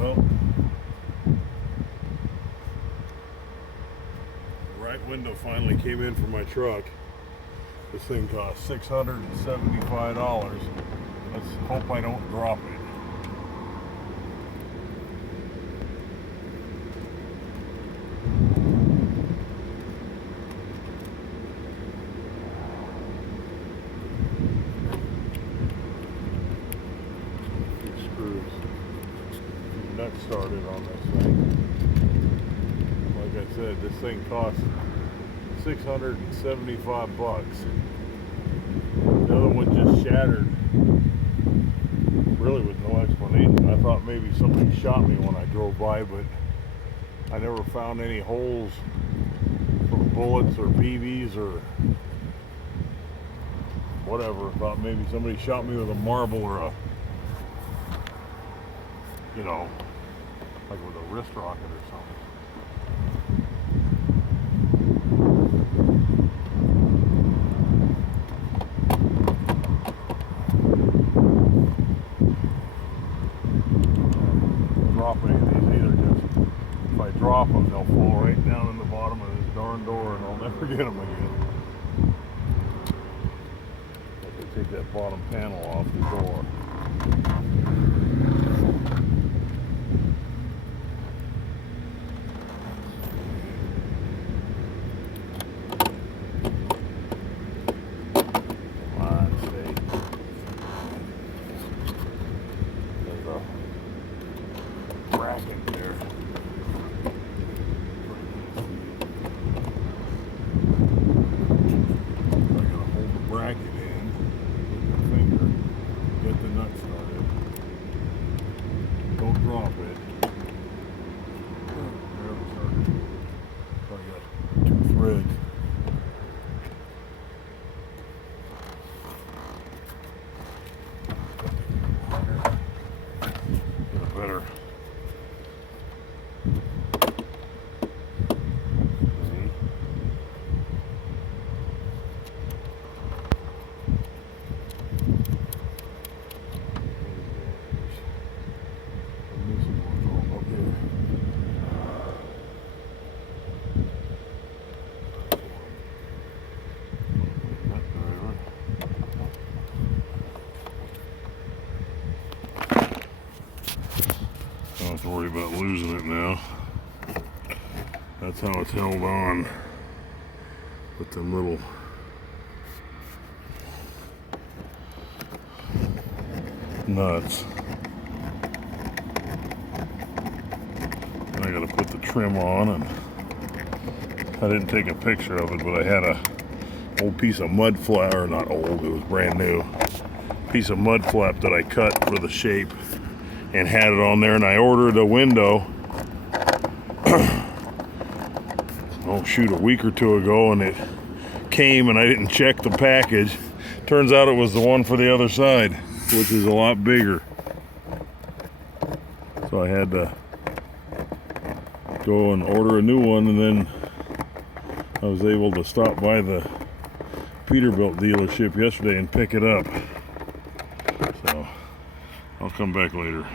Well, the right window finally came in for my truck. This thing cost $675. Let's hope I don't drop it. Nut started on this thing. Like I said, this thing cost $675. The other one just shattered, really with no explanation. I thought maybe somebody shot me when I drove by, but I never found any holes from bullets or BBs or whatever. I thought maybe somebody shot me with a marble or a, you know, like with a wrist rocket or something. Don't drop any of these either, because if I drop them, they'll fall right down in the bottom of this darn door and I'll never get them again. If I take that bottom panel off the door. Bracket there. I gotta hold the bracket in with my finger, get the nut started. Don't drop it. There we started. So I got 2 threads. Get a better. Don't have to worry about losing it now. That's how it's held on with them little nuts. And I gotta put the trim on, and I didn't take a picture of it, but I had a old piece of mud flap, or not old, it was brand new, piece of mud flap that I cut for the shape and had it on there, and I ordered a window oh shoot, a week or 2 ago, and it came and I didn't check the package. Turns out it was the one for the other side, which is a lot bigger. So I had to go and order a new one, and then I was able to stop by the Peterbilt dealership yesterday and pick it up. So I'll come back later.